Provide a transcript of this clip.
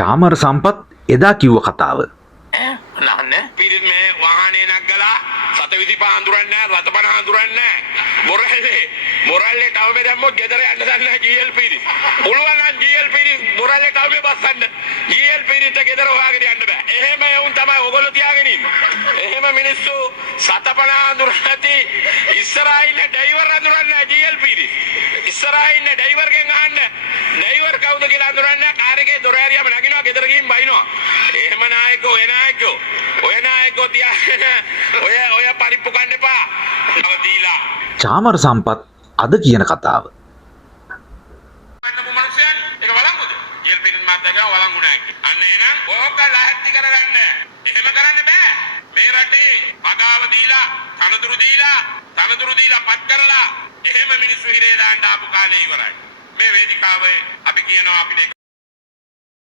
චාමර සම්පත් එදා කිව්ව කතාව. නන්න පිරිත් මේ වාහනේ නග්ගලා සත විසි පාන්දුරන්න රත පන හඳුරන්න මොරල්ලේ ටවමේ දැම්මොත් ගෙදර යන්න දන්නේ ජීඑල් පිරිත්. පුළුවන් නම් ජීඑල් පිරිත් මොරල්ලේ ටවමේ බස්සන්න. ජීඑල් පිරිත් ගෙදර හොයාගෙන යන්න බෑ. එහෙම එවුන් තමයි ඔයගොල්ලෝ තියාගෙන ඉන්නේ. එහෙම මිනිස්සු සත පන හඳුරන්න ඇති ඉස්සරහා ඉන්න ඩ්‍රයිවර් හඳුරන්න ජීඑල් පිරිත්. ඉස්සරහා ඉන්න ඩ්‍රයිවර්ගෙන් අහන්න ඩ්‍රයිවර් කවුද කියලා හඳුරන්න කාර් එකේ දොර ඇරියාම නගිනවා ගෙදර ගිහින් බයිනවා. එහෙම නායකෝ ඔය නායකෝ තියාගෙන ඔය පරිප්පු ගන්න එපා. දීලා චාමර සම්පත් අද කියන කතාව. වන්නපු මිනිස්සයන් ඒක වළංගුද? ජීල් පිරිත් මාත්‍යක වළංගු නැහැ. අන්න එහෙනම් ඕක ලැහැත්ති කරගන්න. එහෙම කරන්න බෑ. මේ රටේ අදාව දීලා තනතුරු දීලා පත් කරලා එහෙම මිනිස්සු හිරේ දාන්න ආපු කාලේ ඉවරයි. මේ වේදිකාවේ අපි කියනවා අපිට